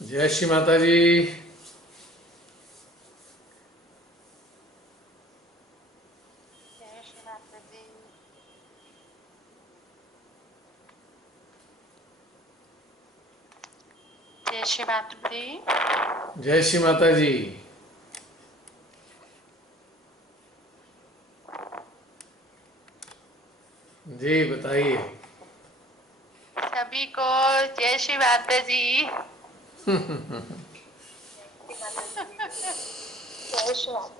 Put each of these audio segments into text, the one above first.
जय श्री माता जी। जय श्री माता जी। जय श्री माता जी। जय श्री माता जी। जी बताइए। सभी को जय श्री माता जी। श्री माता जी। जय श्री माता।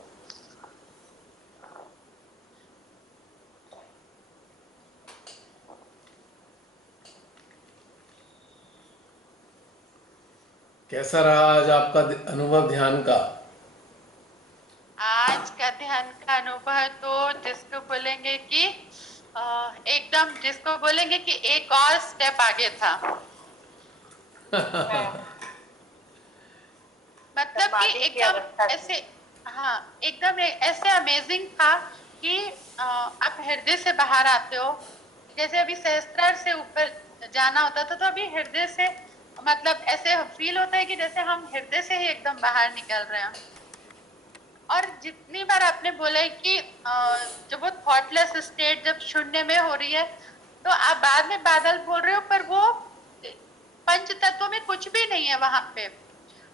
कैसा रहा आज आपका अनुभव ध्यान का? आज का ध्यान का अनुभव तो जिसको बोलेंगे कि एकदम जिसको बोलेंगे कि एक और स्टेप आगे था। मतलब कि समाधि की एकदम अवस्था थी। ऐसे, हाँ एकदम ऐसे अमेजिंग था कि आप हृदय से बाहर आते हो। जैसे अभी सहस्त्रार से ऊपर जाना होता था, तो अभी हृदय से मतलब ऐसे फील होता है कि जैसे हम हृदय से ही एकदम बाहर निकल रहे हैं। और जितनी बार आपने बोला है कि जब वो थॉटलेस स्टेट जब शून्य में हो रही है, तो आप बाद में बादल बोल रहे हो, पर वो पंच तत्वों में कुछ भी नहीं है वहां पे।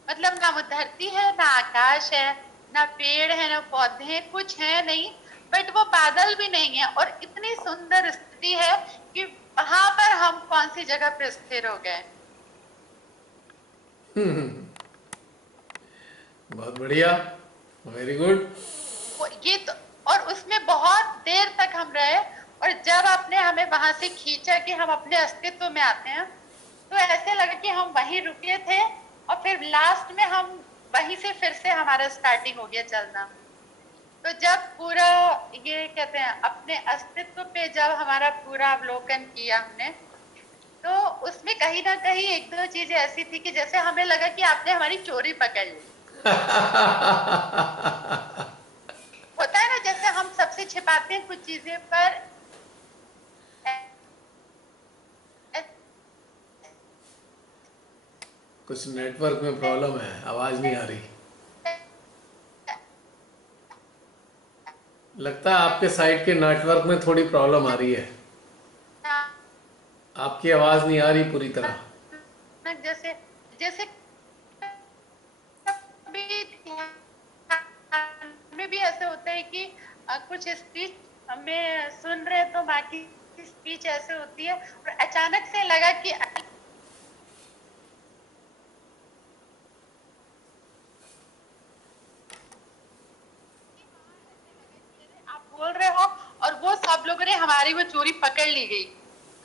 मतलब ना वो धरती है, ना आकाश है, ना पेड़ है, ना पौधे हैं, कुछ है नहीं। बट वो बादल भी नहीं है, और इतनी सुंदर स्थिति है कि वहां पर हम कौन सी जगह पे स्थिर हो गए। बहुत बढ़िया। Very good. ये तो, और उसमें बहुत देर तक हम रहे। और जब आपने हमें वहां से खींचा कि हम अपने अस्तित्व में आते हैं, तो ऐसे लगा कि हम वहीं रुके थे, और फिर लास्ट में हम वहीं से फिर से हमारा स्टार्टिंग हो गया चलना। तो जब पूरा ये कहते हैं अपने अस्तित्व पे जब हमारा पूरा अवलोकन किया हमने, तो उसमें कहीं ना कहीं एक दो चीजें ऐसी थी कि जैसे हमें लगा कि आपने हमारी चोरी पकड़ ली। होता है ना, जैसे हम सबसे छिपाते हैं कुछ चीजें, पर कुछ नेटवर्क में प्रॉब्लम है, आवाज नहीं आ रही। लगता है आपके साइड के नेटवर्क में थोड़ी प्रॉब्लम आ रही है। आपकी आवाज नहीं आ रही पूरी तरह। जैसे जैसे कभी में भी ऐसे होता है कि कुछ स्पीच में सुन रहे तो बाकी स्पीच ऐसे होती है, और अचानक से लगा कि आप बोल रहे हो, और वो सब लोगों ने हमारी वो चोरी पकड़ ली गई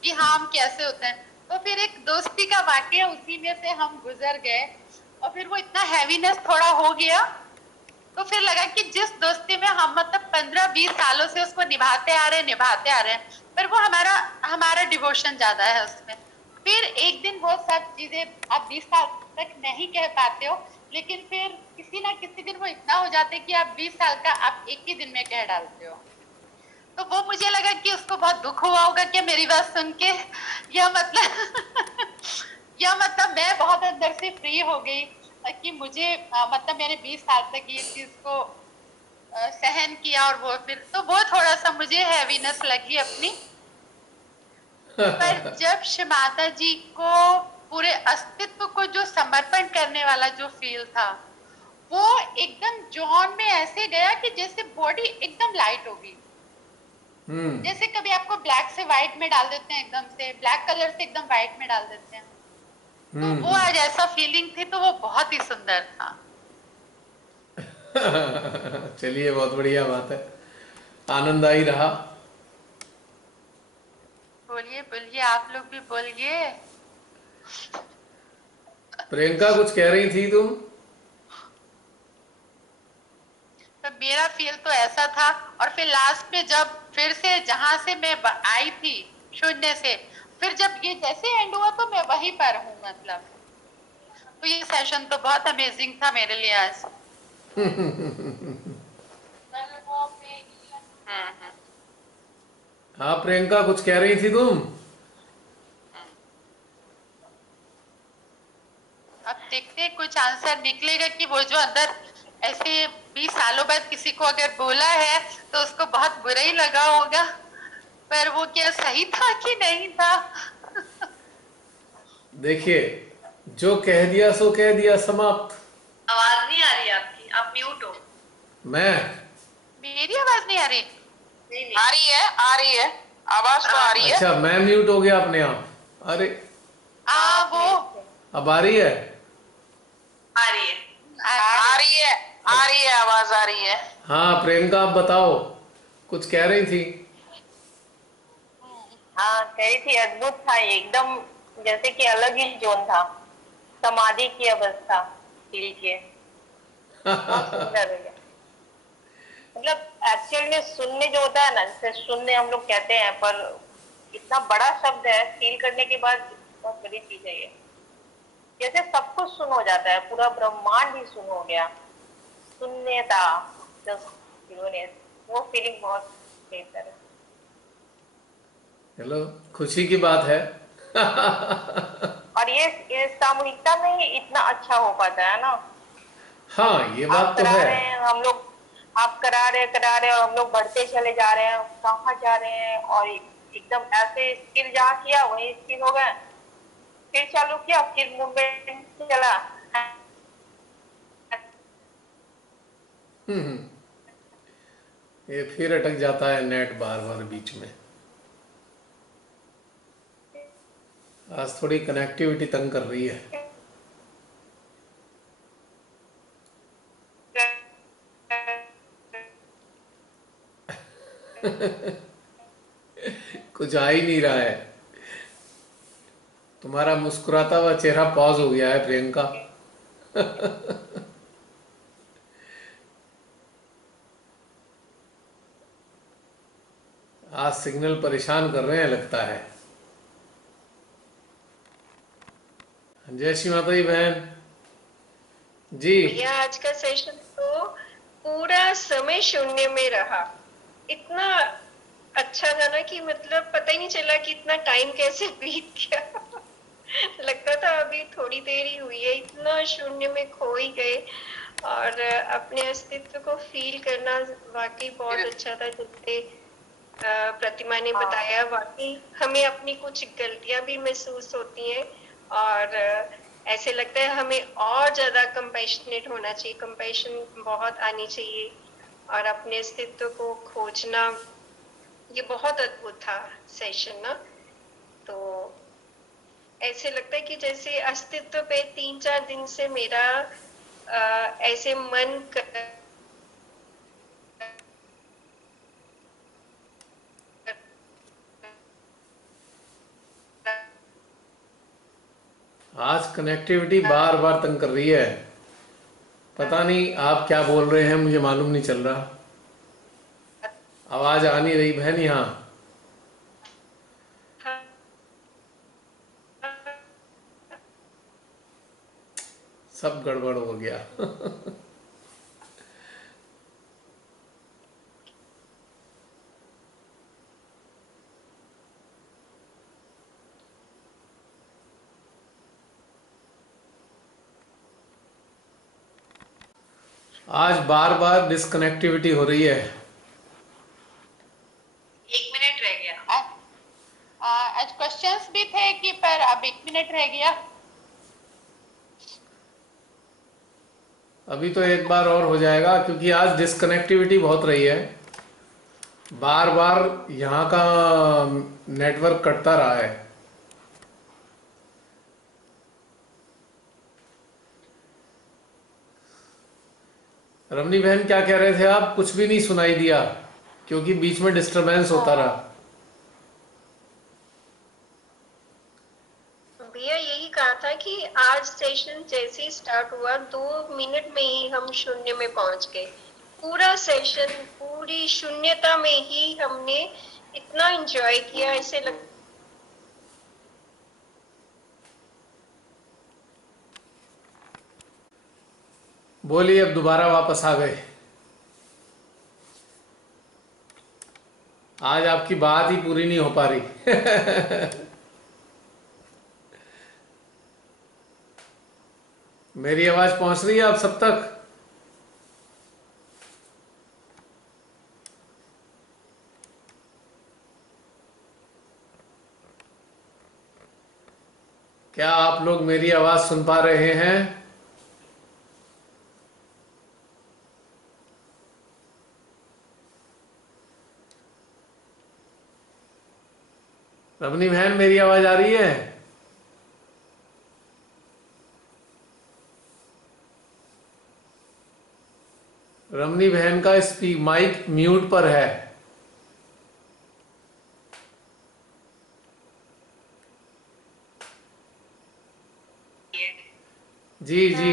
कि हाँ हम कैसे होते हैं। तो फिर एक दोस्ती का वाकया उसी में से हम गुजर गए, और फिर वो इतना हैवीनेस थोड़ा हो गया। तो फिर लगा कि जिस दोस्ती में हम मतलब 15-20 सालों से उसको निभाते आ रहे हैं, पर वो हमारा हमारा डिवोशन ज्यादा है उसमें। फिर एक दिन वो सब चीजें आप 20 साल तक नहीं कह पाते हो, लेकिन फिर किसी ना किसी दिन वो इतना हो जाते कि आप 20 साल का आप एक ही दिन में कह डालते हो। तो वो मुझे लगा कि उसको बहुत दुख हुआ होगा कि मेरी बात सुन के, यह मतलब यह मतलब मैं बहुत अंदर से फ्री हो गई कि मुझे मतलब मैंने 20 साल तक ये चीज को सहन किया, और वो फिर तो वो थोड़ा सा मुझे हैवीनेस लगी अपनी। पर जब माता जी को पूरे अस्तित्व को जो समर्पण करने वाला जो फील था, वो एकदम जॉन में ऐसे गया कि जैसे बॉडी एकदम लाइट हो गई। जैसे कभी आपको ब्लैक से व्हाइट में डाल देते हैं, एकदम से ब्लैक कलर से एकदम व्हाइट में डाल देते हैं, तो वो आज ऐसा फीलिंग थी, तो वो बहुत ही सुंदर था। चलिए, बहुत बढ़िया बात है। आनंद आई रहा। बोलिए बोलिए, आप लोग भी बोलिए। प्रियंका कुछ कह रही थी तुम? तो मेरा फील तो ऐसा था, और फिर लास्ट में जब फिर से जहां से मैं आई थी शून्य से, फिर जब ये जैसे एंड हुआ तो मैं वहीं पर हूँ मतलब। तो ये सेशन तो बहुत अमेजिंग था मेरे लिए आज। हम्म। हाँ प्रियंका, कुछ कह रही थी तुम? अब देखते हैं कुछ आंसर निकलेगा कि वो जो अंदर ऐसे 20 सालों बाद किसी को अगर बोला है तो उसको बहुत बुरा ही लगा होगा, पर वो क्या सही था कि नहीं था। देखिए, जो कह दिया सो कह दिया, समाप्त। आवाज नहीं आ रही आपकी, आप म्यूट हो। मैं मेरी आवाज नहीं आ रही? नहीं नहीं, आ रही है, आ रही है, आवाज तो आ रही है। अच्छा, मैं म्यूट हो गया अपने आप। अरे, वो अब आ रही है? आ रही है। आ रही है, आ रही है, आवाज आ रही है। हाँ प्रियंका, आप बताओ, कुछ कह रही थी। हाँ, कह रही थी अद्भुत था ये, एकदम जैसे कि अलग ही जोन था, समाधि की अवस्था फील किए। बहुत सुंदर है। मतलब एक्चुअल में सुनने जो होता है ना, जैसे सुनने हम लोग कहते हैं, पर इतना बड़ा शब्द है, फील करने के बाद बहुत बड़ी चीज है ये। जैसे सब कुछ सुन हो जाता है, पूरा ब्रह्मांड ही सुन हो गया, शून्यता, वो फीलिंग बहुत बेहतर है। चलो, खुशी की बात है। और ये सामूहिकता में ही इतना अच्छा हो पाता है ना। हाँ, ये आप बात तो करा है। रहे हैं, हम लोग, आप करा रहे और हम लोग बढ़ते चले जा रहे हैं, कहाँ जा रहे हैं, और एकदम ऐसे स्किल जहाँ किया वही स्किल हो गए, फिर चालू किया, फिर मूवमेंट चला। हम्म। ये फिर अटक जाता है नेट बार बार बीच में। आज थोड़ी कनेक्टिविटी तंग कर रही है। कुछ आ ही नहीं रहा है। तुम्हारा मुस्कुराता हुआ चेहरा पॉज हो गया है प्रियंका। आज सिग्नल परेशान कर रहे हैं लगता है। जय श्री माता दी बहन जी। भैया आज का सेशन तो पूरा समय शून्य में रहा, इतना अच्छा था ना कि मतलब पता ही नहीं चला कि इतना टाइम कैसे बीत गया। लगता था अभी थोड़ी देर ही हुई है, इतना शून्य में खो ही गए। और अपने अस्तित्व को फील करना वाकई बहुत अच्छा था। जैसे प्रतिमा ने बताया, वाकई हमें अपनी कुछ गलतियां भी महसूस होती हैं, और ऐसे लगता है हमें और ज्यादा कंपैशनेट होना चाहिए, कंपैशन बहुत आनी चाहिए, और अपने अस्तित्व को खोजना। ये बहुत अद्भुत था सेशन ना। तो ऐसे लगता है कि जैसे अस्तित्व पे 3-4 दिन से मेरा ऐसे मन आज कनेक्टिविटी बार बार तंग कर रही है। पता नहीं आप क्या बोल रहे हैं, मुझे मालूम नहीं चल रहा। आवाज आ नहीं रही बहन यहाँ। सब गड़बड़ हो गया। आज बार बार डिस्कनेक्टिविटी हो रही है। 1 मिनट रह गया। आज क्वेश्चंस भी थे कि, पर अब 1 मिनट रह गया। अभी तो एक बार और हो जाएगा, क्योंकि आज डिस्कनेक्टिविटी बहुत रही है। बार बार यहाँ का नेटवर्क कटता रहा है। रमनी बहन क्या कह रहे थे आप? कुछ भी नहीं सुनाई दिया क्योंकि बीच में डिस्टरबेंस होता रहा। भैया यही कहा था कि आज सेशन जैसे ही स्टार्ट हुआ 2 मिनट में ही हम शून्य में पहुंच गए। पूरा सेशन पूरी शून्यता में ही हमने इतना एंजॉय किया, ऐसे लग बोलिए, अब दोबारा वापस आ गए। आज आपकी बात ही पूरी नहीं हो पा रही। मेरी आवाज पहुंच रही है आप सब तक? क्या आप लोग मेरी आवाज सुन पा रहे हैं? रमनी बहन, मेरी आवाज आ रही है? रमनी बहन का माइक म्यूट पर है। जी जी,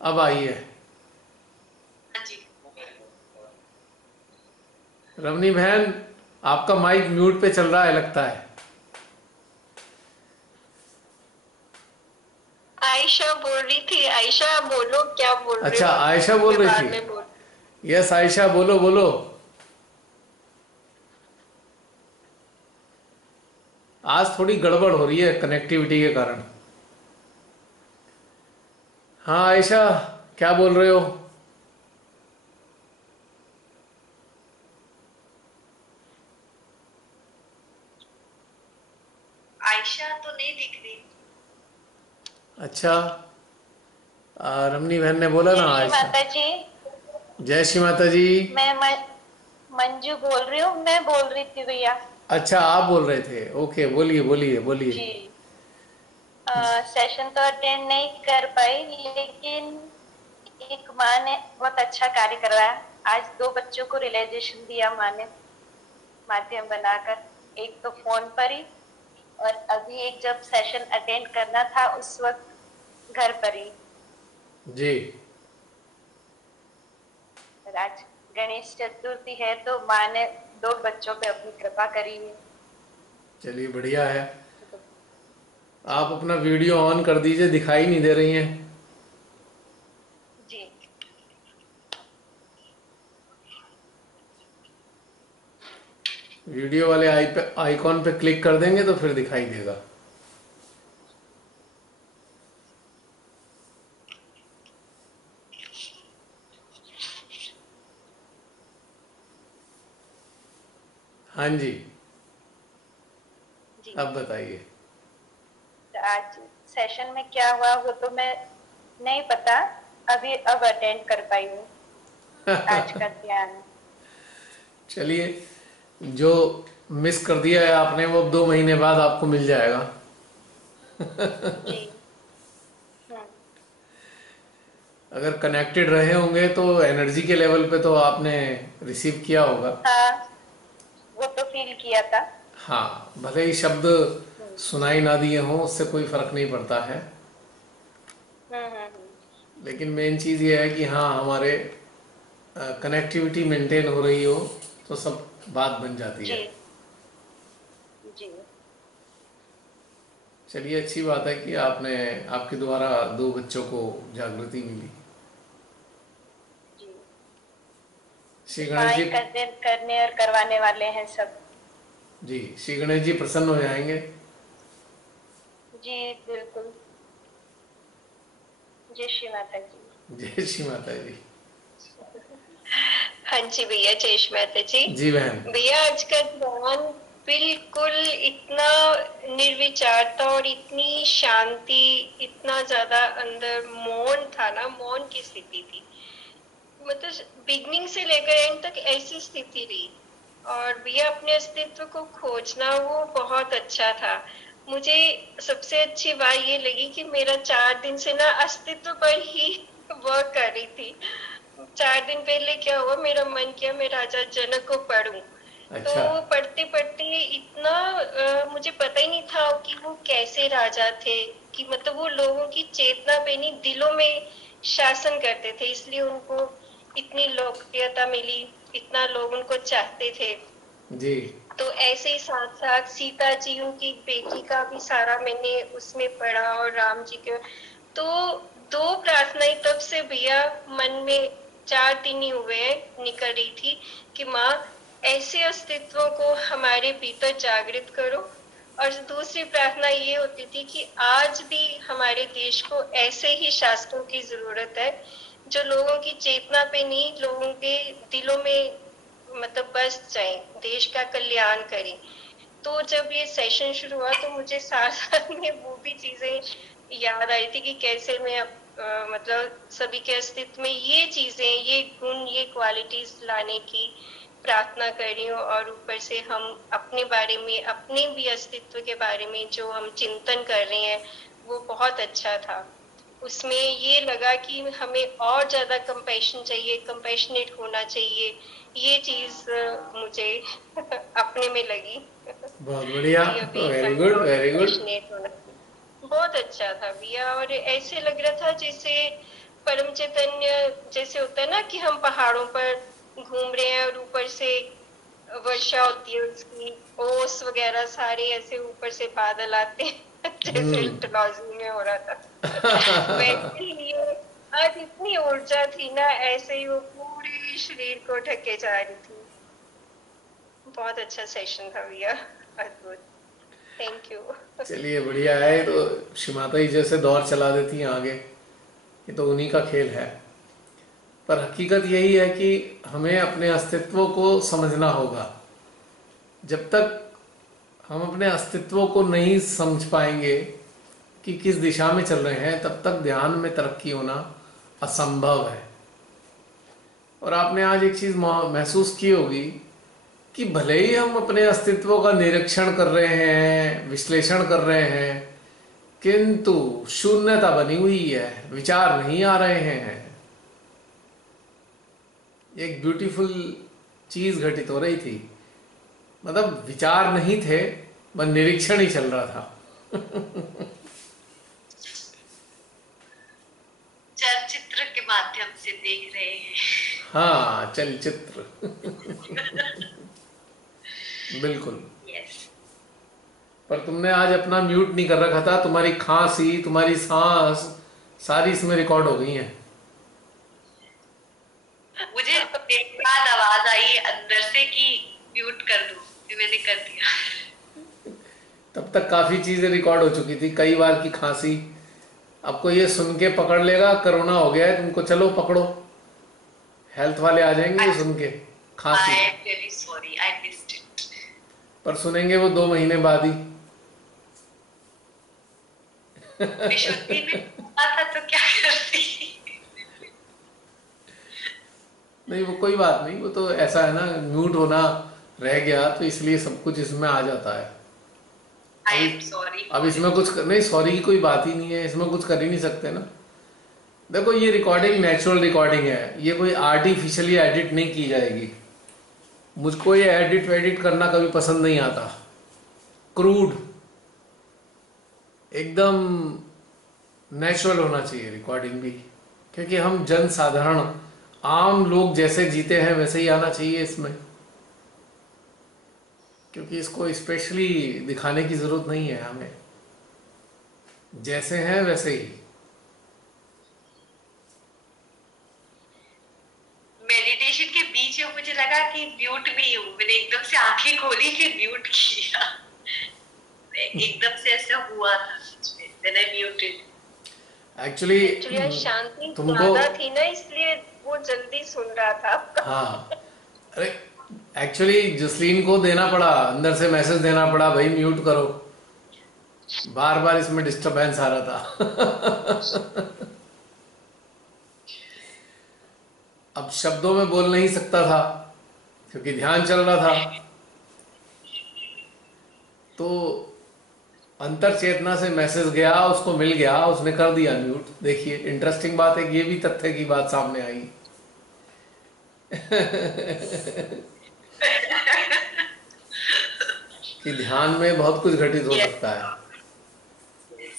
अब आई है। हाँ जी। रमनी बहन, आपका माइक म्यूट पे चल रहा है लगता है। आयशा बोल रही थी। आयशा बोलो, क्या बोल रहे अच्छा, हो? आयशा बोल मैं रही बाद थी। में बोल। यस आयशा, बोलो बोलो। आज थोड़ी गड़बड़ हो रही है कनेक्टिविटी के कारण। हाँ आयशा, क्या बोल रहे हो? आयशा तो नहीं दिख रही। अच्छा, रमनी बहन ने बोला ना जय श्री आयशा। माता जी। जय श्री माता जी। मंजू बोल रही हूँ, मैं बोल रही थी भैया। अच्छा, आप बोल रहे थे। ओके, बोलिए बोलिए बोलिए। जी। सेशन तो अटेंड नहीं कर पाई, लेकिन एक माँ ने बहुत अच्छा कार्य करवाया। आज 2 बच्चों को रियलाइजेशन दिया माँ ने, माध्यम बनाकर। एक तो फोन पर ही, और अभी एक जब सेशन अटेंड करना था उस वक्त घर पर ही। जी आज गणेश चतुर्थी है तो माँ ने 2 बच्चों पे अपनी कृपा करी है। चलिए, बढ़िया है। आप अपना वीडियो ऑन कर दीजिए, दिखाई नहीं दे रही हैं। जी। वीडियो वाले आइकॉन पे क्लिक कर देंगे तो फिर दिखाई देगा। हाँ जी, जी। अब बताइए। तो आज सेशन में क्या हुआ वो तो मैं नहीं पता, अभी अब अटेंड कर पाई हूँ आज का ध्यान। चलिए, जो मिस कर दिया है आपने वो 2 महीने बाद आपको मिल जाएगा। जी। अगर कनेक्टेड रहे होंगे तो एनर्जी के लेवल पे तो आपने रिसीव किया होगा। हाँ, वो तो फील किया था। हाँ, भले ही शब्द सुनाई ना दिए हों, उससे कोई फर्क नहीं पड़ता है। लेकिन मेन चीज़ ये है कि हाँ, हमारे कनेक्टिविटी मेंटेन हो रही हो तो सब बात बन जाती जी है। जी। चलिए, अच्छी बात है कि आपने, आपके द्वारा 2 बच्चों को जागृति मिली। जी। श्री माँ गणेश जी। ही करने और करवाने वाले हैं सब। जी, श्री गणेश जी प्रसन्न हो जाएंगे। जी बिल्कुल। जय श्री माता जी। जय श्री माता जी। हाँ जी भैया, जय श्री माता जी। जी बहन। भैया आज का ध्यान बिल्कुल इतना निर्विचार था, और इतनी शांति, इतना ज्यादा अंदर मौन था ना, मौन की स्थिति थी। मतलब बिगनिंग से लेकर एंड तक ऐसी स्थिति रही। और भैया अपने अस्तित्व को खोजना वो बहुत अच्छा था। मुझे सबसे अच्छी बात ये लगी कि मेरा 4 दिन से ना अस्तित्व पर ही वर्क कर रही थी। 4 दिन पहले क्या हुआ, मेरा मन किया मैं राजा जनक को पढ़ूं। तो अच्छा। पढ़ते पढ़ते इतना मुझे पता ही नहीं था कि वो कैसे राजा थे, कि मतलब वो लोगों की चेतना पे नहीं, दिलों में शासन करते थे, इसलिए उनको इतनी लोकप्रियता मिली, इतना लोग उनको चाहते थे। जी तो ऐसे ही साथ साथ सीता जी, उनकी बेटी का भी सारा मैंने उसमें पढ़ा, और राम जी के। तो 2 प्रार्थनाएं तब से भैया मन में 4 दिन ही हुए निकल रही थी कि माँ ऐसे अस्तित्वों को हमारे भीतर जागृत करो, और दूसरी प्रार्थना ये होती थी कि आज भी हमारे देश को ऐसे ही शासकों की जरूरत है जो लोगों की चेतना पे नहीं, लोगों के दिलों में मतलब बस जाए, देश का कल्याण करें। तो जब ये सेशन शुरू हुआ तो मुझे साथ साथ में वो भी चीजें याद आई थी कि कैसे मैं मतलब सभी के अस्तित्व में ये चीजें, ये गुण, ये क्वालिटीज लाने की प्रार्थना कर रही हूँ। और ऊपर से हम अपने बारे में, अपने भी अस्तित्व के बारे में जो हम चिंतन कर रहे हैं वो बहुत अच्छा था। उसमें ये लगा कि हमें और ज्यादा कंपैशन चाहिए, कंपैशनेट होना चाहिए। ये चीज मुझे अपने में लगी बहुत बढ़िया, कि अभी वेरी हमें गुड और वेरी गुड। कंपैशनेट होना चाहिए। बहुत अच्छा था भैया। और ऐसे लग रहा था जैसे परम चैतन्य, जैसे होता है ना कि हम पहाड़ों पर घूम रहे हैं और ऊपर से वर्षा होती है, उसकी ओस वगैरह सारे ऐसे ऊपर से बादल आते हैं जैसे डलहौजी में हो रहा था वैसे ही ये आज इतनी ऊर्जा थी ना, ऐसे ही वो पूरे शरीर को ढके जा रही थी। बहुत अच्छा सेशन था भैया, अद्भुत। Thank you. चलिए बढ़िया है। तो शिमाता जी जैसे दौर चला देती हैं आगे, ये तो उन्हीं का खेल है। पर हकीकत यही है कि हमें अपने अस्तित्व को समझना होगा। जब तक हम अपने अस्तित्व को नहीं समझ पाएंगे कि किस दिशा में चल रहे हैं, तब तक ध्यान में तरक्की होना असंभव है। और आपने आज एक चीज महसूस की होगी कि भले ही हम अपने अस्तित्व का निरीक्षण कर रहे हैं, विश्लेषण कर रहे हैं, किंतु शून्यता बनी हुई है, विचार नहीं आ रहे हैं। एक ब्यूटीफुल चीज घटित हो रही थी, मतलब विचार नहीं थे, बस निरीक्षण ही चल रहा था। चलचित्र के माध्यम से देख रहे हैं। हाँ, चलचित्र। बिल्कुल। यस। पर तुमने आज अपना म्यूट नहीं कर रखा था, तुम्हारी खांसी, तुम्हारी सांस सारी इसमें रिकॉर्ड हो गई हैं। मुझे देर बाद आवाज आई अंदर से कि म्यूट कर दूं, फिर मैंने कर दिया। तब तक काफी चीजें रिकॉर्ड हो चुकी थी, कई बार की खांसी। आपको ये सुन के पकड़ लेगा कोरोना हो गया है तुमको, चलो पकड़ो, हेल्थ वाले आ जाएंगे ये सुन के खांसी। I am very sorry, I missed it. पर सुनेंगे वो 2 महीने बाद ही। विशुद्धि में हुआ था तो क्या करती। नहीं वो कोई बात नहीं, वो तो ऐसा है ना, म्यूट होना रह गया तो इसलिए सब कुछ इसमें आ जाता है। I am sorry. अब इसमें कुछ नहीं, सॉरी की कोई बात ही नहीं है, इसमें कुछ कर ही नहीं सकते ना। देखो ये रिकॉर्डिंग नेचुरल रिकॉर्डिंग है, ये कोई आर्टिफिशियली एडिट नहीं की जाएगी। मुझको ये एडिट वेडिट करना कभी पसंद नहीं आता। क्रूड, एकदम नेचुरल होना चाहिए रिकॉर्डिंग भी, क्योंकि हम जन साधारण आम लोग जैसे जीते हैं वैसे ही आना चाहिए इसमें, क्योंकि इसको स्पेशली दिखाने की जरूरत नहीं है हमें, जैसे हैं वैसे ही। मेडिटेशन के बीच में मुझे लगा कि म्यूट भी हूँ, मैंने एकदम से आंखें खोली फिर म्यूट किया। एकदम से ऐसा हुआ था सच में, then I muted। एक्चुअली शांति तुमको ज्यादा थी ना, इसलिए वो जल्दी सुन रहा था। हाँ, अरे एक्चुअली जसलीन को देना पड़ा, अंदर से मैसेज देना पड़ा, भाई म्यूट करो, बार बार इसमें डिस्टरबेंस आ रहा था। अब शब्दों में बोल नहीं सकता था क्योंकि ध्यान चल रहा था, तो अंतर चेतना से मैसेज गया, उसको मिल गया, उसने कर दिया म्यूट। देखिए इंटरेस्टिंग बात है कि ये भी तथ्य की बात सामने आई। कि ध्यान में बहुत कुछ घटित हो सकता है।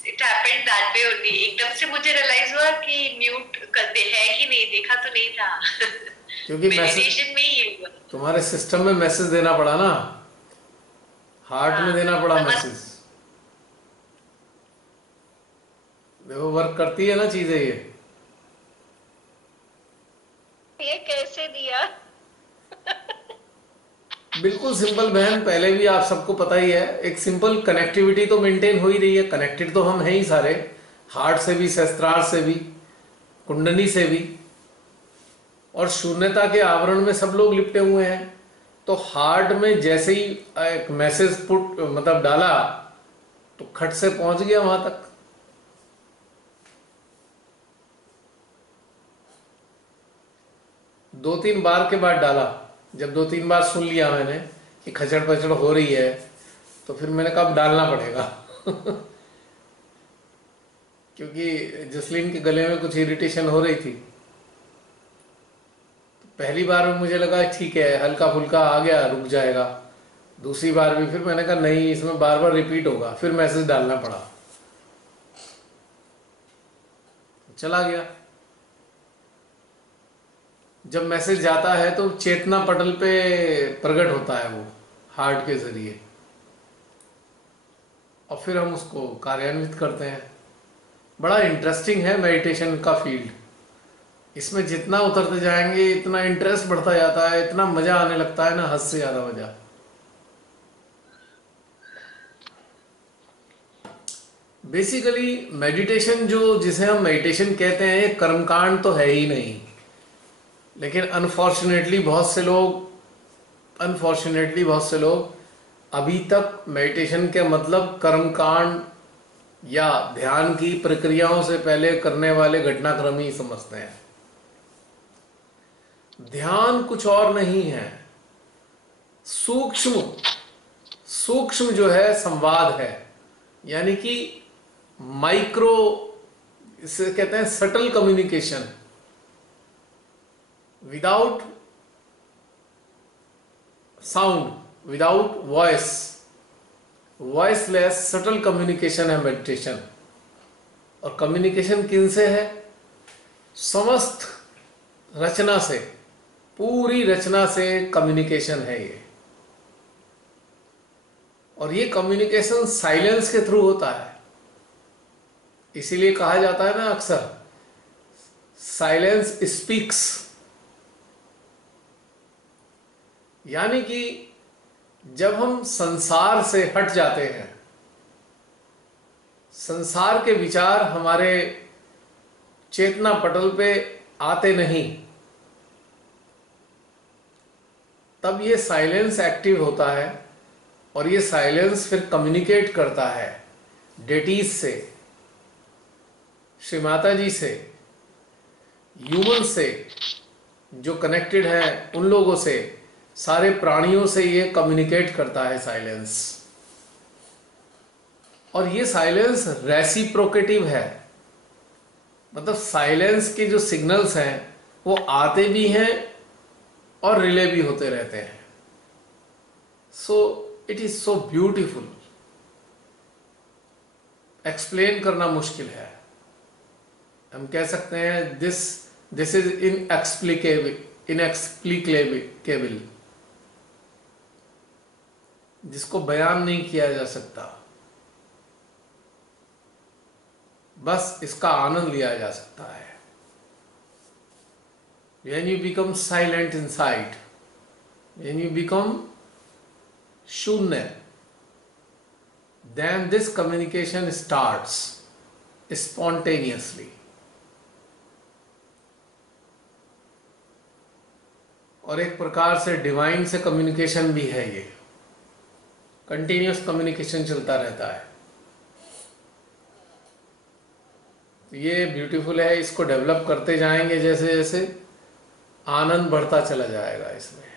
It happened that way only। एकदम से मुझे रियलाइज हुआ कि म्यूट करते है कि नहीं, देखा तो नहीं था। क्योंकि मेडिटेशन में ही हुआ। तुम्हारे सिस्टम में मैसेज देना पड़ा ना, हार्ट में देना पड़ा मैसेज। देखो वर्क करती है ना चीजें ये कैसे दिया? बिल्कुल सिंपल बहन, पहले भी आप सबको पता ही है, एक सिंपल कनेक्टिविटी तो मेंटेन हो ही रही है। कनेक्टेड तो हम हैं ही सारे, हार्ट से भी, सहस्त्रार से भी, कुंडली से भी, और शून्यता के आवरण में सब लोग लिपटे हुए हैं। तो हार्ट में जैसे ही एक मैसेज पुट मतलब डाला तो खट से पहुंच गया वहां तक। दो तीन बार के बाद डाला, जब दो तीन बार सुन लिया मैंने कि खचड़ पचड़ हो रही है, तो फिर मैंने कहा अब डालना पड़ेगा क्योंकि जसलीन के गले में कुछ इरिटेशन हो रही थी। तो पहली बार में मुझे लगा ठीक है, हल्का फुल्का आ गया, रुक जाएगा। दूसरी बार भी फिर मैंने कहा नहीं, इसमें बार बार रिपीट होगा, फिर मैसेज डालना पड़ा, चला गया। जब मैसेज जाता है तो चेतना पटल पे प्रकट होता है वो हार्ट के जरिए, और फिर हम उसको कार्यान्वित करते हैं। बड़ा इंटरेस्टिंग है मेडिटेशन का फील्ड। इसमें जितना उतरते जाएंगे इतना इंटरेस्ट बढ़ता जाता है, इतना मजा आने लगता है ना, हद से ज्यादा मजा। बेसिकली मेडिटेशन जो जिसे हम मेडिटेशन कहते हैं, ये कर्मकांड तो है ही नहीं। लेकिन अनफॉर्चुनेटली बहुत से लोग अभी तक मेडिटेशन के मतलब कर्मकांड या ध्यान की प्रक्रियाओं से पहले करने वाले घटनाक्रम ही समझते हैं। ध्यान कुछ और नहीं है, सूक्ष्म जो है संवाद है, यानी कि माइक्रो, इसे कहते हैं subtle communication. Without sound, without voiceless subtle communication है मेडिटेशन। और कम्युनिकेशन किन से है? समस्त रचना से, पूरी रचना से कम्युनिकेशन है ये। और ये कम्युनिकेशन साइलेंस के थ्रू होता है। इसीलिए कहा जाता है ना अक्सर, साइलेंस स्पीक्स। यानी कि जब हम संसार से हट जाते हैं, संसार के विचार हमारे चेतना पटल पे आते नहीं, तब ये साइलेंस एक्टिव होता है। और ये साइलेंस फिर कम्युनिकेट करता है डेटीज से, श्री माता जी से, ह्यूमन से, जो कनेक्टेड हैं उन लोगों से, सारे प्राणियों से ये कम्युनिकेट करता है साइलेंस। और ये साइलेंस रेसिप्रोकेटिव है, मतलब साइलेंस के जो सिग्नल्स हैं वो आते भी हैं और रिले भी होते रहते हैं। So it is so beautiful, explain करना मुश्किल है। हम कह सकते हैं दिस इज इनएक्सप्लिकेबल, जिसको बयान नहीं किया जा सकता, बस इसका आनंद लिया जा सकता है। When you become silent inside, when you become शून्य, then this communication starts spontaneously. और एक प्रकार से डिवाइन से कम्युनिकेशन भी है, ये कंटिन्यूस कम्युनिकेशन चलता रहता है। ये ब्यूटीफुल है, इसको डेवलप करते जाएंगे जैसे जैसे आनंद बढ़ता चला जाएगा, इसमें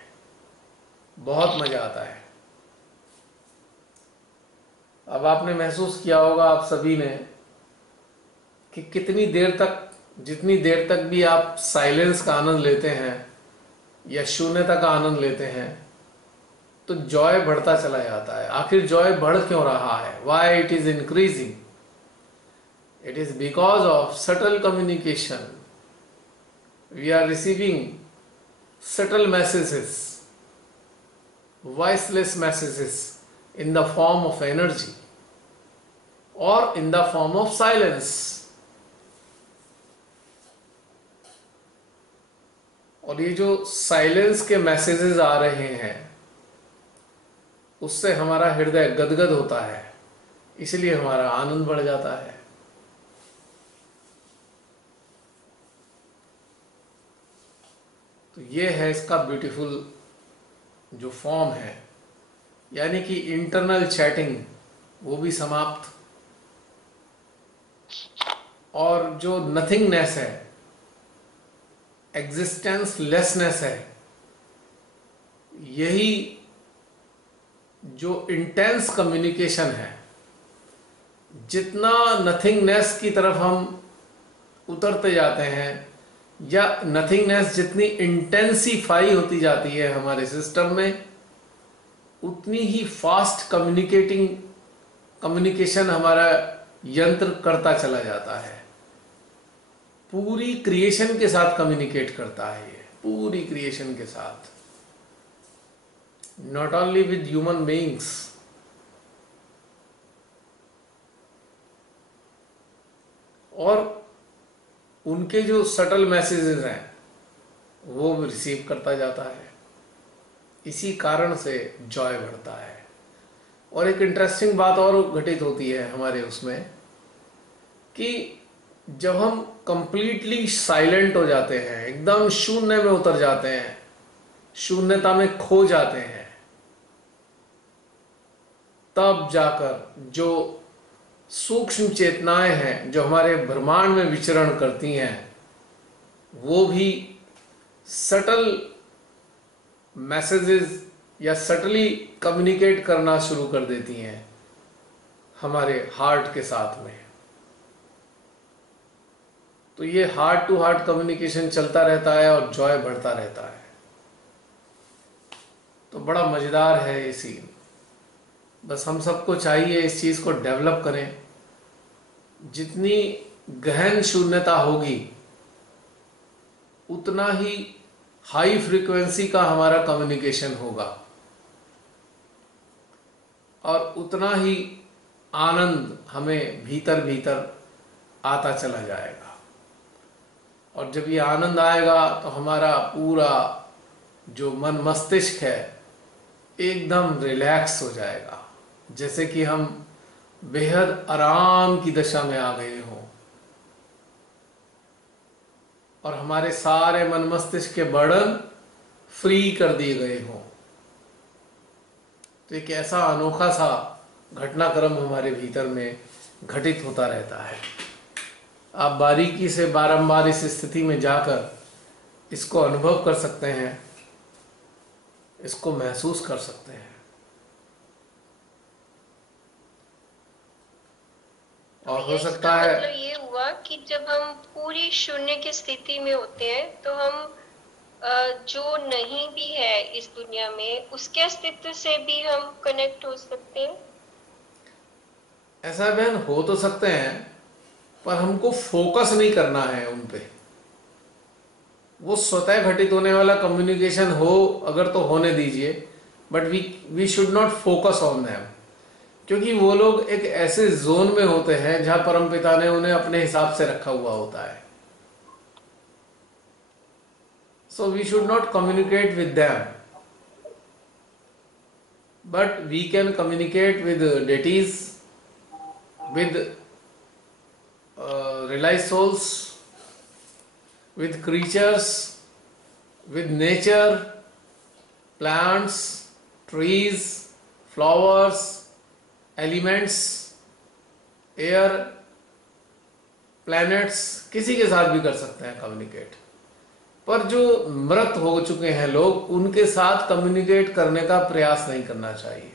बहुत मजा आता है। अब आपने महसूस किया होगा आप सभी ने कि कितनी देर तक, जितनी देर तक भी आप साइलेंस का आनंद लेते हैं या शून्यता का आनंद लेते हैं, तो जॉय बढ़ता चला जाता है। आखिर जॉय बढ़ क्यों रहा है? Why it is increasing? It is because of subtle communication. We are receiving subtle messages, voiceless messages in the form of energy or in the form of silence. और ये जो साइलेंस के मैसेजेस आ रहे हैं, उससे हमारा हृदय गदगद होता है, इसलिए हमारा आनंद बढ़ जाता है। तो ये है इसका ब्यूटीफुल जो फॉर्म है, यानी कि इंटरनल चैटिंग वो भी समाप्त, और जो नथिंगनेस है, एग्जिस्टेंस लेसनेस है, यही जो इंटेंस कम्युनिकेशन है। जितना नथिंगनेस की तरफ हम उतरते जाते हैं, या नथिंगनेस जितनी इंटेंसिफाई होती जाती है हमारे सिस्टम में, उतनी ही फास्ट कम्युनिकेशन हमारा यंत्र करता चला जाता है। पूरी क्रिएशन के साथ कम्युनिकेट करता है ये, पूरी क्रिएशन के साथ, not only with human beings. और उनके जो सटल मैसेजेस हैं वो रिसीव करता जाता है। इसी कारण से जॉय बढ़ता है। और एक इंटरेस्टिंग बात और घटित होती है हमारे उसमें, कि जब हम कंप्लीटली साइलेंट हो जाते हैं, एकदम शून्य में उतर जाते हैं, शून्यता में खो जाते हैं, तब जाकर जो सूक्ष्म चेतनाएं हैं जो हमारे ब्रह्मांड में विचरण करती हैं, वो भी सटल मैसेजेस या सटली कम्युनिकेट करना शुरू कर देती हैं हमारे हार्ट के साथ में। तो ये हार्ट टू हार्ट कम्युनिकेशन चलता रहता है और जॉय बढ़ता रहता है। तो बड़ा मजेदार है ये सीन। बस हम सबको चाहिए इस चीज को डेवलप करें। जितनी गहन शून्यता होगी, उतना ही हाई फ्रीक्वेंसी का हमारा कम्युनिकेशन होगा, और उतना ही आनंद हमें भीतर भीतर आता चला जाएगा। और जब ये आनंद आएगा तो हमारा पूरा जो मन मस्तिष्क है एकदम रिलैक्स हो जाएगा, जैसे कि हम बेहद आराम की दशा में आ गए हों, और हमारे सारे मन मस्तिष्क के बर्डन फ्री कर दिए गए हों। तो एक ऐसा अनोखा सा घटनाक्रम हमारे भीतर में घटित होता रहता है। आप बारीकी से बारंबार इस स्थिति में जाकर इसको अनुभव कर सकते हैं, इसको महसूस कर सकते हैं। और हो सकता है मतलब ये हुआ कि जब हम पूरी शून्य की स्थिति में होते हैं तो हम जो नहीं भी है इस दुनिया में, उसके अस्तित्व से भी हम कनेक्ट हो सकते हैं। ऐसा बहन हो तो सकते हैं, पर हमको फोकस नहीं करना है उन पे। वो स्वतः घटित होने वाला कम्युनिकेशन हो अगर तो होने दीजिए, but we should not focus on them, क्योंकि वो लोग एक ऐसे जोन में होते हैं जहां परमपिता ने उन्हें अपने हिसाब से रखा हुआ होता है। So we should not communicate with them, but we can communicate with deities, with realized souls, with creatures, with nature, plants, trees, flowers, elements, air, planets, किसी के साथ भी कर सकते हैं कम्युनिकेट। पर जो मृत हो चुके हैं लोग, उनके साथ कम्युनिकेट करने का प्रयास नहीं करना चाहिए।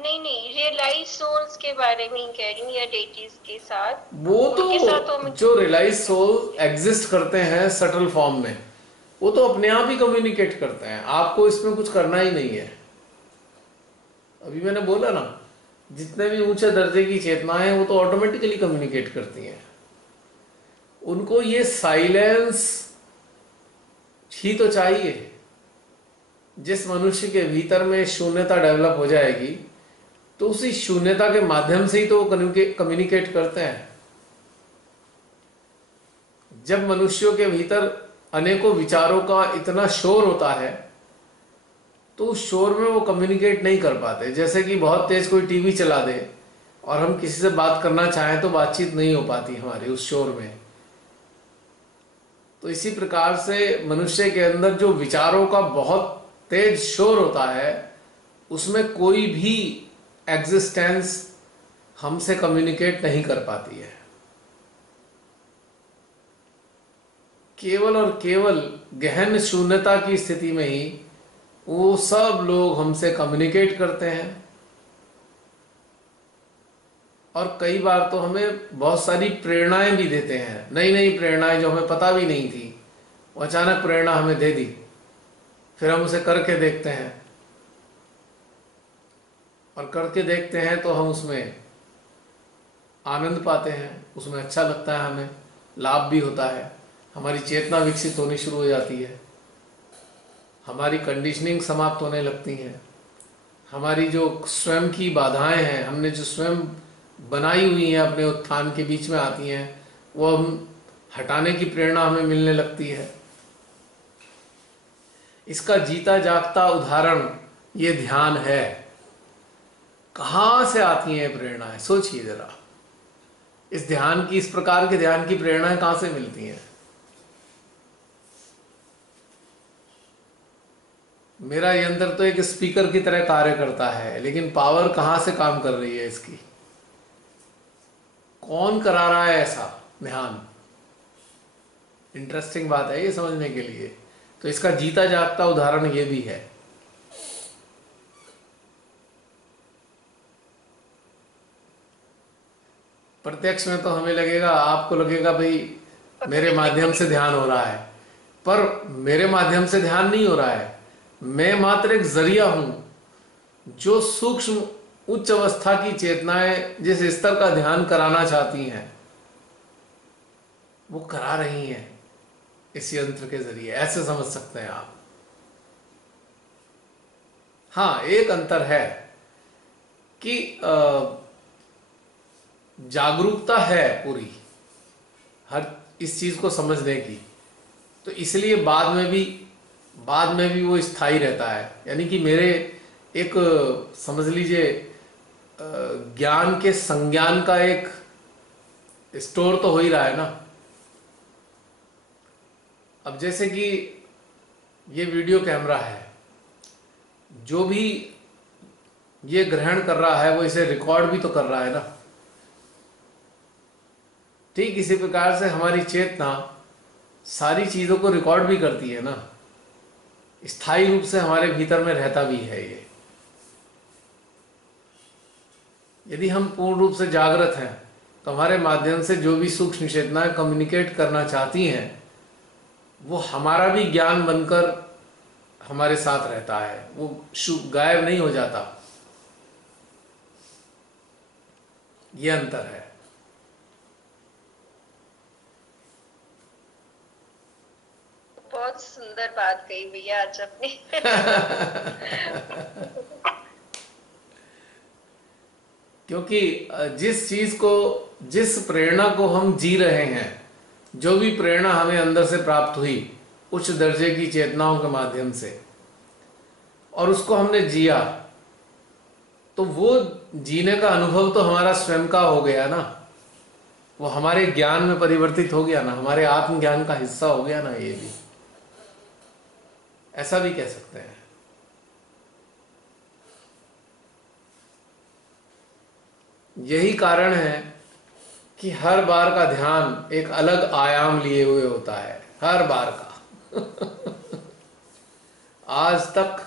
नहीं, रियलाइज सोल्स के बारे में ही कह रही हूँ, या डेटीज के साथ। वो तो जो रियलाइज सोल एग्जिस्ट करते हैं सटल फॉर्म में, वो तो अपने आप ही कम्युनिकेट करते हैं। आपको इसमें कुछ करना ही नहीं है। अभी मैंने बोला ना, जितने भी ऊंचे दर्जे की चेतनाएं हैं वो तो ऑटोमेटिकली कम्युनिकेट करती हैं। उनको ये साइलेंस ही तो चाहिए। जिस मनुष्य के भीतर में शून्यता डेवलप हो जाएगी, तो उसी शून्यता के माध्यम से ही तो वो कम्युनिकेट करते हैं। जब मनुष्यों के भीतर अनेकों विचारों का इतना शोर होता है, तो उस शोर में वो कम्युनिकेट नहीं कर पाते। जैसे कि बहुत तेज कोई टीवी चला दे और हम किसी से बात करना चाहें तो बातचीत नहीं हो पाती हमारी उस शोर में। तो इसी प्रकार से मनुष्य के अंदर जो विचारों का बहुत तेज शोर होता है, उसमें कोई भी एग्जिस्टेंस हमसे कम्युनिकेट नहीं कर पाती है। केवल और केवल गहन शून्यता की स्थिति में ही वो सब लोग हमसे कम्युनिकेट करते हैं। और कई बार तो हमें बहुत सारी प्रेरणाएं भी देते हैं, नई नई प्रेरणाएं जो हमें पता भी नहीं थी, वो अचानक प्रेरणा हमें दे दी, फिर हम उसे करके देखते हैं, और करके देखते हैं तो हम उसमें आनंद पाते हैं, उसमें अच्छा लगता है, हमें लाभ भी होता है, हमारी चेतना विकसित होनी शुरू हो जाती है, हमारी कंडीशनिंग समाप्त होने लगती हैं, हमारी जो स्वयं की बाधाएं हैं, हमने जो स्वयं बनाई हुई हैं अपने उत्थान के बीच में आती हैं, वो हम हटाने की प्रेरणा हमें मिलने लगती है। इसका जीता जागता उदाहरण ये ध्यान है। कहाँ से आती हैं प्रेरणाएं? सोचिए जरा, इस ध्यान की, इस प्रकार के ध्यान की प्रेरणाएं कहाँ से मिलती हैं? मेरा यंत्र तो एक स्पीकर की तरह कार्य करता है, लेकिन पावर कहाँ से काम कर रही है इसकी? कौन करा रहा है ऐसा ध्यान? इंटरेस्टिंग बात है ये समझने के लिए। तो इसका जीता जागता उदाहरण ये भी है। प्रत्यक्ष में तो हमें लगेगा, आपको लगेगा भाई मेरे माध्यम से ध्यान हो रहा है, पर मेरे माध्यम से ध्यान नहीं हो रहा है। मैं मात्र एक जरिया हूं जो सूक्ष्म उच्च अवस्था की चेतनाएं जिस स्तर का ध्यान कराना चाहती हैं वो करा रही हैं इस यंत्र के जरिए। ऐसे समझ सकते हैं आप। हाँ, एक अंतर है कि जागरूकता है पूरी हर इस चीज को समझने की, तो इसलिए बाद में भी वो स्थायी रहता है। यानी कि मेरे एक, समझ लीजिए, ज्ञान के संज्ञान का एक स्टोर तो हो ही रहा है ना। अब जैसे कि ये वीडियो कैमरा है, जो भी ये ग्रहण कर रहा है वो इसे रिकॉर्ड भी तो कर रहा है ना। ठीक इसी प्रकार से हमारी चेतना सारी चीजों को रिकॉर्ड भी करती है ना, स्थायी रूप से हमारे भीतर में रहता भी है ये। यदि हम पूर्ण रूप से जागृत हैं तो हमारे माध्यम से जो भी सूक्ष्म चेतनाएं कम्युनिकेट करना चाहती हैं वो हमारा भी ज्ञान बनकर हमारे साथ रहता है, वो गायब नहीं हो जाता। ये अंतर है। बहुत सुंदर बात कही भैया आज अपने। क्योंकि जिस चीज को, जिस प्रेरणा को हम जी रहे हैं, जो भी प्रेरणा हमें अंदर से प्राप्त हुई उच्च दर्जे की चेतनाओं के माध्यम से, और उसको हमने जिया, तो वो जीने का अनुभव तो हमारा स्वयं का हो गया ना, वो हमारे ज्ञान में परिवर्तित हो गया ना, हमारे आत्मज्ञान का हिस्सा हो गया ना। ये भी ऐसा भी कह सकते हैं। यही कारण है कि हर बार का ध्यान एक अलग आयाम लिए हुए होता है, हर बार का। आज तक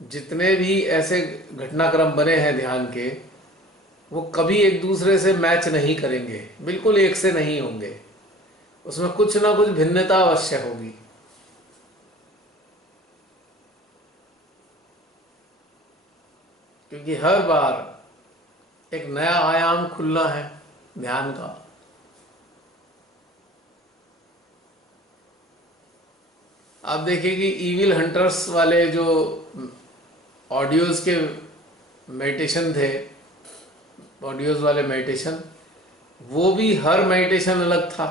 जितने भी ऐसे घटनाक्रम बने हैं ध्यान के, वो कभी एक दूसरे से मैच नहीं करेंगे, बिल्कुल एक से नहीं होंगे, उसमें कुछ ना कुछ भिन्नता अवश्य होगी। क्योंकि हर बार एक नया आयाम खुलना है ध्यान का। आप देखिए कि इविल हंटर्स वाले जो ऑडियोज के मेडिटेशन थे, ऑडियोज वाले मेडिटेशन, वो भी हर मेडिटेशन अलग था।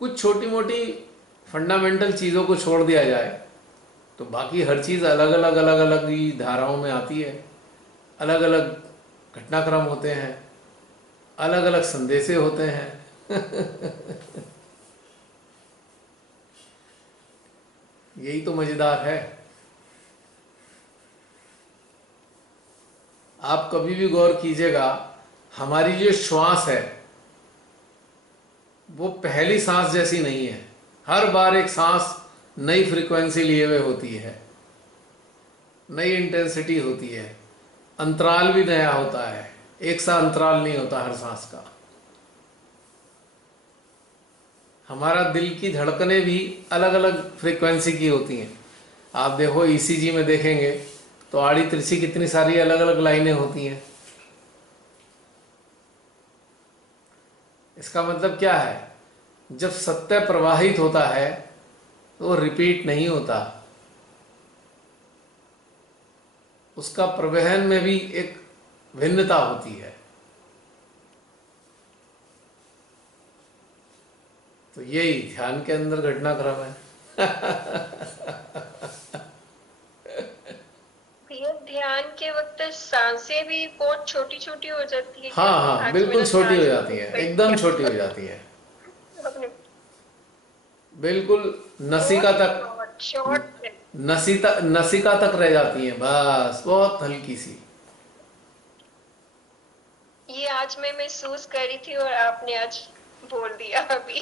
कुछ छोटी मोटी फंडामेंटल चीजों को छोड़ दिया जाए तो बाकी हर चीज अलग अलग ही धाराओं में आती है, अलग अलग घटनाक्रम होते हैं, अलग अलग संदेशे होते हैं। यही तो मजेदार है। आप कभी भी गौर कीजिएगा, हमारी जो श्वास है वो पहली सांस जैसी नहीं है। हर बार एक सांस नई फ्रीक्वेंसी लिए हुए होती है, नई इंटेंसिटी होती है, अंतराल भी नया होता है, एक सा अंतराल नहीं होता हर सांस का। हमारा दिल की धड़कनें भी अलग अलग फ्रीक्वेंसी की होती हैं। आप देखो ईसीजी में देखेंगे तो आड़ी तिरछी कितनी सारी अलग अलग लाइनें होती हैं। इसका मतलब क्या है, जब सत्य प्रवाहित होता है तो वो रिपीट नहीं होता, उसका प्रवहन में भी एक भिन्नता होती है। तो यही ध्यान के अंदर घटनाक्रम है। भैया ध्यान के वक्त सांसें भी बहुत छोटी छोटी हो जाती है। हाँ हाँ, बिल्कुल छोटी हो जाती है, एकदम छोटी हो जाती है, बिल्कुल नसिका तक, शॉर्ट नसिका तक रह जाती है, बस बहुत हल्की सी। ये आज मैं महसूस कर रही थी और आपने आज बोल दिया अभी।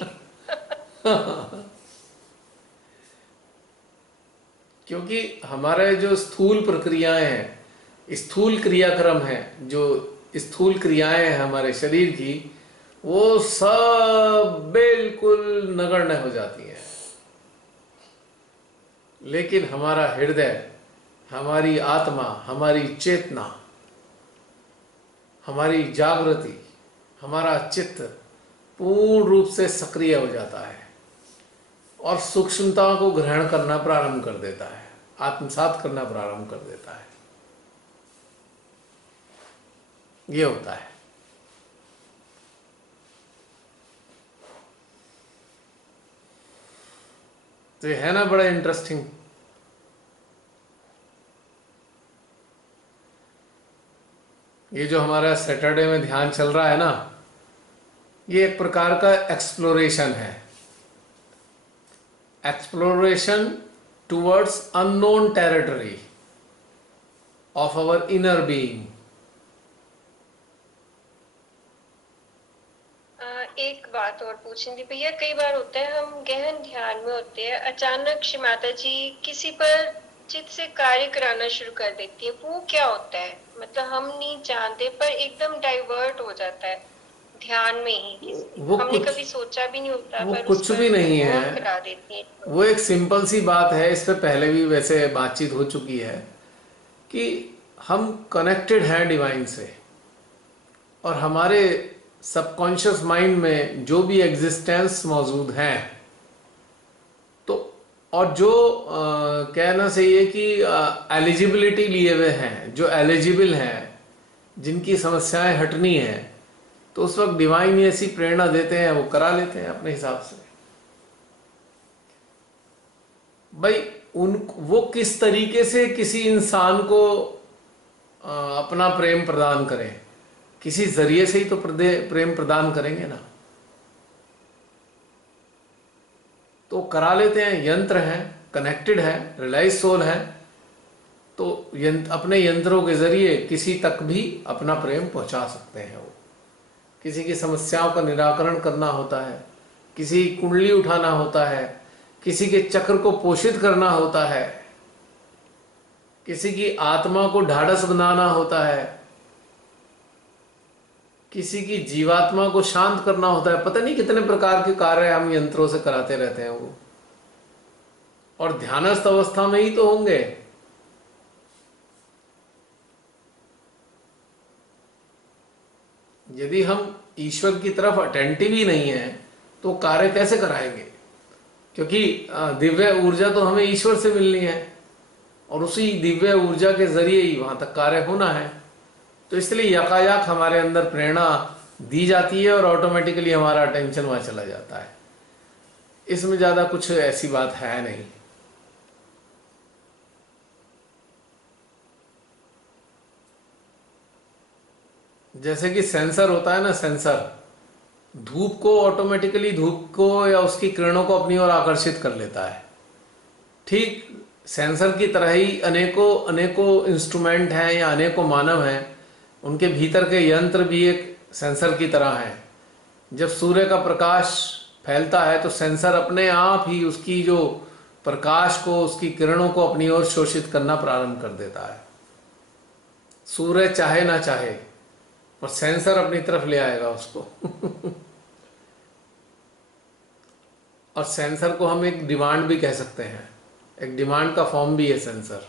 क्योंकि हमारे जो स्थूल प्रक्रियाएं हैं, स्थूल क्रियाक्रम है, जो स्थूल क्रियाएं हैं हमारे शरीर की, वो सब बिल्कुल नगण्य हो जाती हैं। लेकिन हमारा हृदय, हमारी आत्मा, हमारी चेतना, हमारी जागृति, हमारा चित्त पूर्ण रूप से सक्रिय हो जाता है और सूक्ष्मता को ग्रहण करना प्रारंभ कर देता है, आत्मसात करना प्रारंभ कर देता है। ये होता है। तो ये है ना बड़ा इंटरेस्टिंग। ये जो हमारा सैटरडे में ध्यान चल रहा है ना, ये एक प्रकार का एक्सप्लोरेशन है, exploration towards unknown territory of our inner being. एक बात और पूछनी थी भैया, कई बार होता है हम गहन ध्यान में होते हैं, अचानक श्री माता जी किसी पर चित्त से कार्य कराना शुरू कर देती है। वो क्या होता है? मतलब हम नहीं जानते पर एकदम डाइवर्ट हो जाता है ध्यान में ही। हमने कभी सोचा भी नहीं होता, वो पर कुछ भी नहीं है, करा देती है। वो एक सिंपल सी बात है। इस पे पहले भी वैसे बातचीत हो चुकी है कि हम कनेक्टेड हैं डिवाइन से, और हमारे सबकॉन्शियस माइंड में जो भी एग्जिस्टेंस मौजूद हैं, तो और जो कहना चाहिए कि एलिजिबिलिटी लिए हुए हैं, जो एलिजिबल हैं, जिनकी समस्याएं हटनी है, तो उस वक्त डिवाइन ऐसी प्रेरणा देते हैं, वो करा लेते हैं अपने हिसाब से। भाई वो किस तरीके से किसी इंसान को अपना प्रेम प्रदान करें, किसी जरिए से ही तो प्रेम प्रदान करेंगे ना। तो करा लेते हैं, यंत्र हैं, कनेक्टेड है, रिलाइज सोल है, तो अपने यंत्रों के जरिए किसी तक भी अपना प्रेम पहुंचा सकते हैं। वो किसी की समस्याओं का निराकरण करना होता है, किसी की कुंडली उठाना होता है, किसी के चक्र को पोषित करना होता है, किसी की आत्मा को ढाढ़स बनाना होता है, किसी की जीवात्मा को शांत करना होता है। पता नहीं कितने प्रकार के कार्य हम यंत्रों से कराते रहते हैं वो, और ध्यानस्थ अवस्था में ही तो होंगे। यदि हम ईश्वर की तरफ अटेंटिव ही नहीं है तो कार्य कैसे कराएंगे? क्योंकि दिव्य ऊर्जा तो हमें ईश्वर से मिलनी है, और उसी दिव्य ऊर्जा के जरिए ही वहां तक कार्य होना है। तो इसलिए यकायक हमारे अंदर प्रेरणा दी जाती है और ऑटोमेटिकली हमारा अटेंशन वहां चला जाता है। इसमें ज्यादा कुछ ऐसी बात है नहीं। जैसे कि सेंसर होता है ना, सेंसर धूप को ऑटोमेटिकली, धूप को या उसकी किरणों को अपनी ओर आकर्षित कर लेता है। ठीक सेंसर की तरह ही अनेकों अनेकों इंस्ट्रूमेंट हैं या अनेकों मानव हैं, उनके भीतर के यंत्र भी एक सेंसर की तरह हैं। जब सूर्य का प्रकाश फैलता है तो सेंसर अपने आप ही उसकी जो प्रकाश को, उसकी किरणों को अपनी ओर शोषित करना प्रारंभ कर देता है। सूर्य चाहे ना चाहे, और सेंसर अपनी तरफ ले आएगा उसको। और सेंसर को हम एक डिमांड भी कह सकते हैं, एक डिमांड का फॉर्म भी है सेंसर,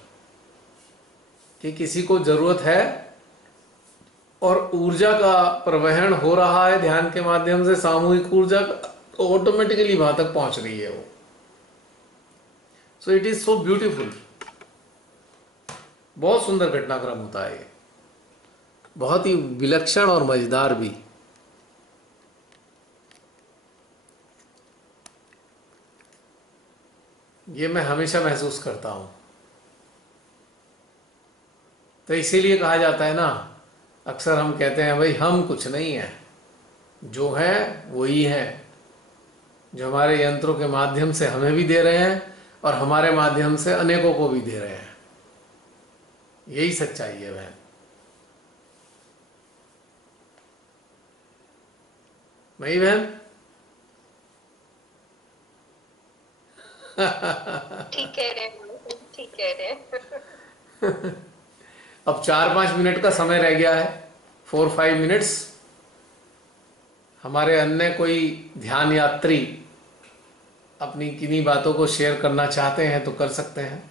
कि किसी को जरूरत है और ऊर्जा का प्रवहन हो रहा है ध्यान के माध्यम से, सामूहिक ऊर्जा ऑटोमेटिकली वहां तक पहुंच रही है वो। So it is so beautiful. बहुत सुंदर घटनाक्रम होता है ये, बहुत ही विलक्षण और मजेदार भी। ये मैं हमेशा महसूस करता हूं। तो इसीलिए कहा जाता है ना, अक्सर हम कहते हैं भाई हम कुछ नहीं है, जो है वही है, जो हमारे यंत्रों के माध्यम से हमें भी दे रहे हैं और हमारे माध्यम से अनेकों को भी दे रहे हैं। यही सच्चाई है बहन। नहीं बहन? ठीक कह रहे हैं, ठीक कह रहे हैं। अब 4-5 मिनट का समय रह गया है, 4-5 मिनट्स। हमारे अन्य कोई ध्यान यात्री अपनी किन्हीं बातों को शेयर करना चाहते हैं तो कर सकते हैं।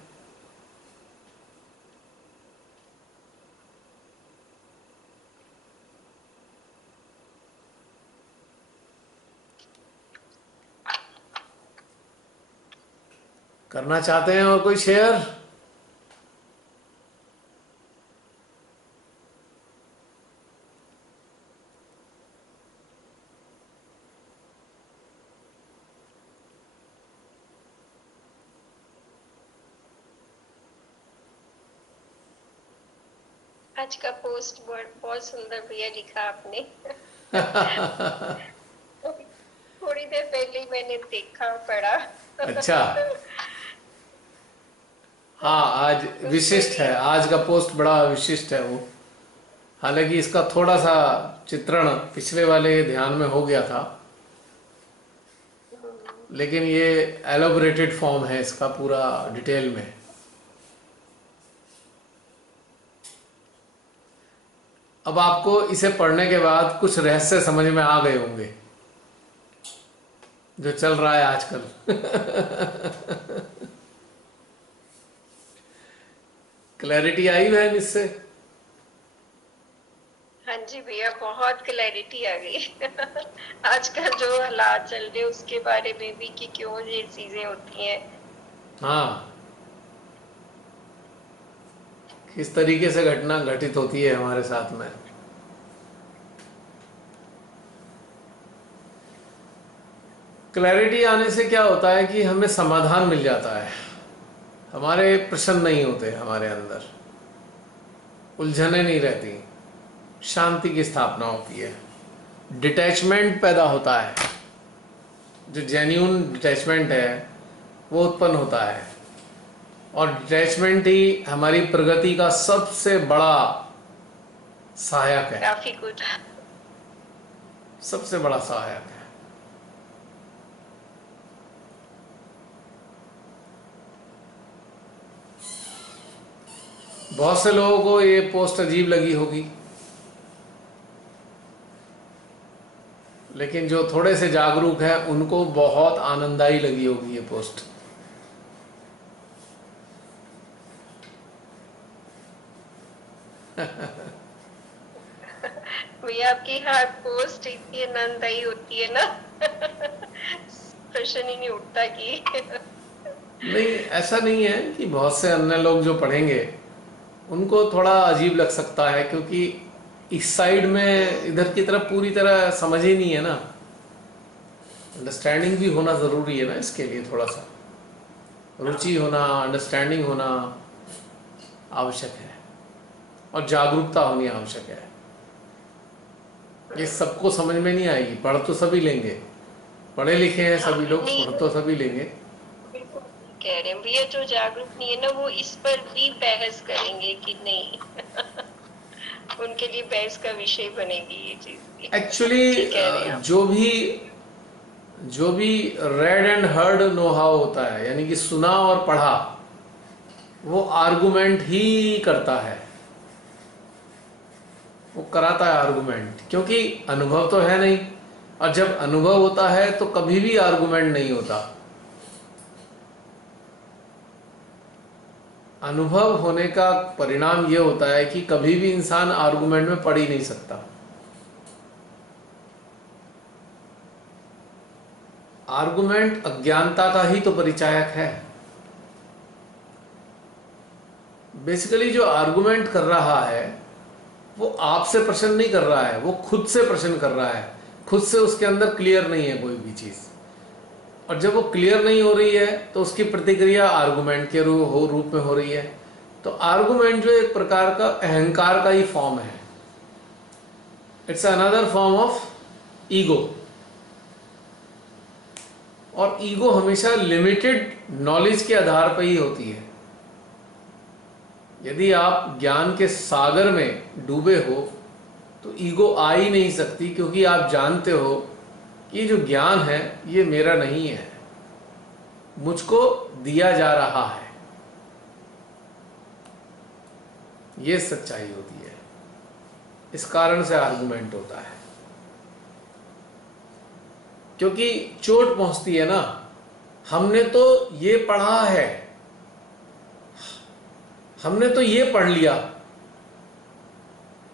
करना चाहते हैं और कोई शेयर? आज का पोस्ट बहुत सुंदर भैया लिखा आपने। थोड़ी देर पहले मैंने देखा, पढ़ा। अच्छा, हाँ आज विशिष्ट है, आज का पोस्ट बड़ा विशिष्ट है वो। हालांकि इसका थोड़ा सा चित्रण पिछले वाले ध्यान में हो गया था, लेकिन ये एलोबरेटेड फॉर्म है इसका पूरा डिटेल में। अब आपको इसे पढ़ने के बाद कुछ रहस्य समझ में आ गए होंगे जो चल रहा है आजकल। क्लैरिटी आई बहन इससे? हाँ जी भैया, बहुत क्लैरिटी आ गई। आजकल जो हालात चल रहे उसके बारे में भी, कि क्यों ये चीजें होती हैं। हाँ, किस तरीके से घटना घटित होती है हमारे साथ में। क्लैरिटी आने से क्या होता है कि हमें समाधान मिल जाता है, हमारे प्रश्न नहीं होते, हमारे अंदर उलझने नहीं रहती, शांति की स्थापना होती है, डिटैचमेंट पैदा होता है, जो जेन्यून डिटैचमेंट है वो उत्पन्न होता है। और डिटैचमेंट ही हमारी प्रगति का सबसे बड़ा सहायक है, काफी कुछ। सबसे बड़ा सहायक है। बहुत से लोगों को ये पोस्ट अजीब लगी होगी, लेकिन जो थोड़े से जागरूक हैं उनको बहुत आनंददायी लगी होगी ये पोस्ट। भैया आपकी हर पोस्ट इतनी आनंददायी होती है ना। प्रश्न ही नहीं उठता कि। नहीं, ऐसा नहीं है कि बहुत से अन्य लोग जो पढ़ेंगे उनको थोड़ा अजीब लग सकता है, क्योंकि इस साइड में इधर की तरफ पूरी तरह समझ ही नहीं है ना। अंडरस्टैंडिंग भी होना जरूरी है ना, इसके लिए थोड़ा सा रुचि होना, अंडरस्टैंडिंग होना आवश्यक है और जागरूकता होनी आवश्यक है। ये सबको समझ में नहीं आएगी। पढ़ तो सभी लेंगे, पढ़े लिखे हैं सभी लोग, नहीं, पढ़ तो सभी लेंगे। बिल्कुल नहीं कह रहे हैं भैया, जो जागरूक नहीं है ना वो इस पर भी बहस करेंगे कि नहीं उनके लिए बहस का विषय बनेगी ये चीज। एक्चुअली ठीक कह रहे हैं आप। जो भी red and heard know how होता है, यानी कि सुना और पढ़ा, वो आर्गुमेंट ही करता है, वो कराता है आर्गुमेंट, क्योंकि अनुभव तो है नहीं। और जब अनुभव होता है तो कभी भी आर्गुमेंट नहीं होता। अनुभव होने का परिणाम ये होता है कि कभी भी इंसान आर्गुमेंट में पड़ ही नहीं सकता। आर्गुमेंट अज्ञानता का ही तो परिचायक है। बेसिकली जो आर्गुमेंट कर रहा है वो आपसे प्रश्न नहीं कर रहा है, वो खुद से प्रश्न कर रहा है। खुद से उसके अंदर क्लियर नहीं है कोई भी चीज, और जब वो क्लियर नहीं हो रही है तो उसकी प्रतिक्रिया आर्गुमेंट के रूप में हो रही है। तो आर्गुमेंट जो एक प्रकार का अहंकार का ही फॉर्म है, it's another form of ego. और ईगो हमेशा लिमिटेड नॉलेज के आधार पर ही होती है। यदि आप ज्ञान के सागर में डूबे हो तो ईगो आ ही नहीं सकती, क्योंकि आप जानते हो कि ये जो ज्ञान है ये मेरा नहीं है, मुझको दिया जा रहा है। ये सच्चाई होती है। इस कारण से आर्गुमेंट होता है, क्योंकि चोट पहुंचती है ना। हमने तो ये पढ़ा है, हमने तो ये पढ़ लिया,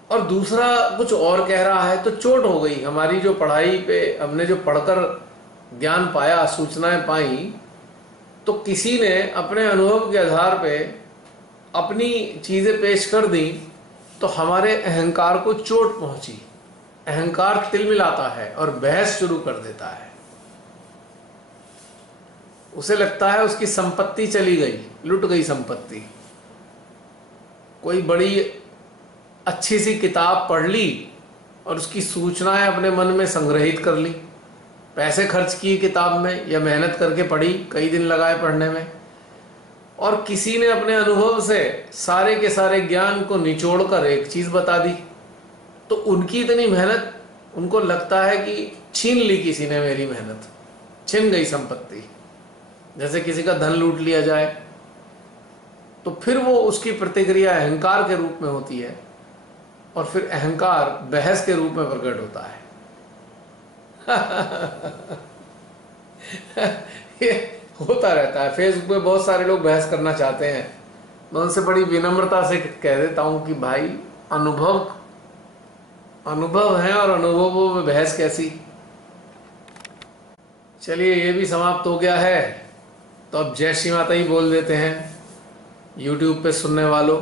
और दूसरा कुछ और कह रहा है, तो चोट हो गई हमारी। जो पढ़ाई पे हमने जो पढ़कर ज्ञान पाया, सूचनाएं पाई, तो किसी ने अपने अनुभव के आधार पे अपनी चीजें पेश कर दी, तो हमारे अहंकार को चोट पहुंची। अहंकार तिलमिलाता है और बहस शुरू कर देता है। उसे लगता है उसकी संपत्ति चली गई, लुट गई संपत्ति। कोई बड़ी अच्छी सी किताब पढ़ ली और उसकी सूचनाएं अपने मन में संग्रहित कर ली, पैसे खर्च किए किताब में या मेहनत करके पढ़ी, कई दिन लगाए पढ़ने में, और किसी ने अपने अनुभव से सारे के सारे ज्ञान को निचोड़कर एक चीज बता दी। तो उनकी इतनी मेहनत, उनको लगता है कि छीन ली किसी ने मेरी मेहनत, छिन गई संपत्ति, जैसे किसी का धन लूट लिया जाए। तो फिर वो उसकी प्रतिक्रिया अहंकार के रूप में होती है, और फिर अहंकार बहस के रूप में प्रकट होता है। ये होता रहता है। फेसबुक पे बहुत सारे लोग बहस करना चाहते हैं, मैं उनसे बड़ी विनम्रता से कह देता हूं कि भाई अनुभव है, और अनुभवों में बहस कैसी। चलिए, ये भी समाप्त हो गया है, तो अब जय श्री माता ही बोल देते हैं YouTube पे सुनने वालों।